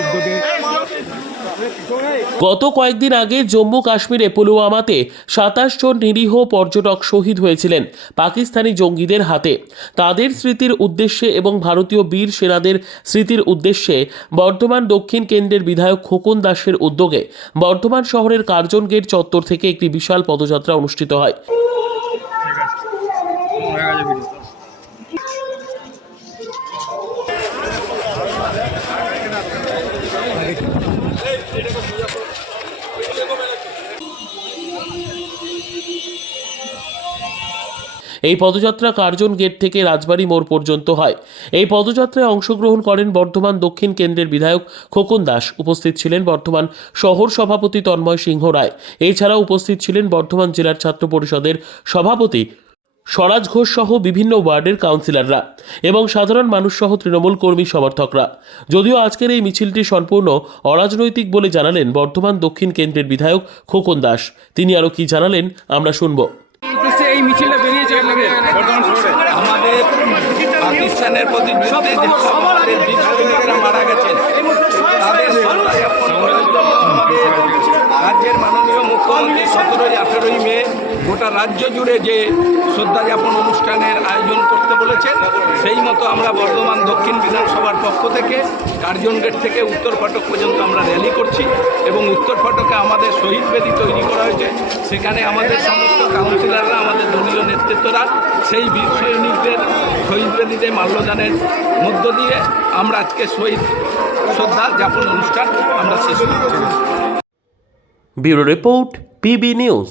উদ্যোগে গত কয়েকদিন আগে জম্মু কাশ্মীরে পুলওয়ামাতে সাতাশ জন নিরীহ পর্যটক শহীদ হয়েছিলেন পাকিস্তানি জঙ্গিদের হাতে। তাদের স্মৃতির উদ্দেশ্যে এবং ভারতীয় বীর সেনাদের স্মৃতির উদ্দেশ্যে বর্ধমান দক্ষিণ কেন্দ্রের বিধায়ক খোকন দাসের উদ্যোগে বর্ধমান শহরের কার্জন গেট চত্বর থেকে একটি বিশাল পদযাত্রা অনুষ্ঠিত হয়। এই পদযাত্রা কার্জন গেট থেকে রাজবাড়ি মোড় পর্যন্ত হয়। এই পদযাত্রায় অংশগ্রহণ করেন বর্ধমান দক্ষিণ কেন্দ্রের বিধায়ক খোকন দাস। উপস্থিত ছিলেন বর্ধমান শহর সভাপতি তন্ময় সিংহ রায়। এছাড়াও উপস্থিত ছিলেন বর্ধমান জেলার ছাত্র পরিষদের সভাপতি স্বরাজ ঘোষ সহ বিভিন্ন ওয়ার্ডের কাউন্সিলররা এবং সাধারণ মানুষ সহ তৃণমূল কর্মী সমর্থকরা। যদিও আজকের এই মিছিলটি সম্পূর্ণ অরাজনৈতিক বলে জানালেন বর্ধমান দক্ষিণ কেন্দ্রের বিধায়ক খোকন দাস। তিনি আরও কি জানালেন আমরা শুনব। এই মিছিলটা বেরিয়েছে আমাদের পাকিস্তানের প্রতি মারা গেছেন। রাজ্যের মাননীয় মুখ্যমন্ত্রী সতেরোই আঠেরোই মে গোটা রাজ্য জুড়ে যে শ্রদ্ধা জ্ঞাপন অনুষ্ঠানের আয়োজন করতে বলেছেন, সেই মতো আমরা বর্ধমান দক্ষিণ বিধানসভার পক্ষ থেকে কার্জন গেট থেকে উত্তর ফটক পর্যন্ত আমরা র্যালি করছি এবং উত্তর ফটকে আমাদের শহীদ বেদি তৈরি করা হয়েছে। সেখানে আমাদের সমস্ত কাউন্সিলররা, আমাদের দলীয় নেতৃত্বরা, সেই বীর সৈনিকদের, শহীদ বেদিতে মাল্যদানের মধ্য দিয়ে আমরা আজকে শহীদ শ্রদ্ধা জ্ঞাপন অনুষ্ঠান আমরা শেষ করছি। Bureau report, PB news.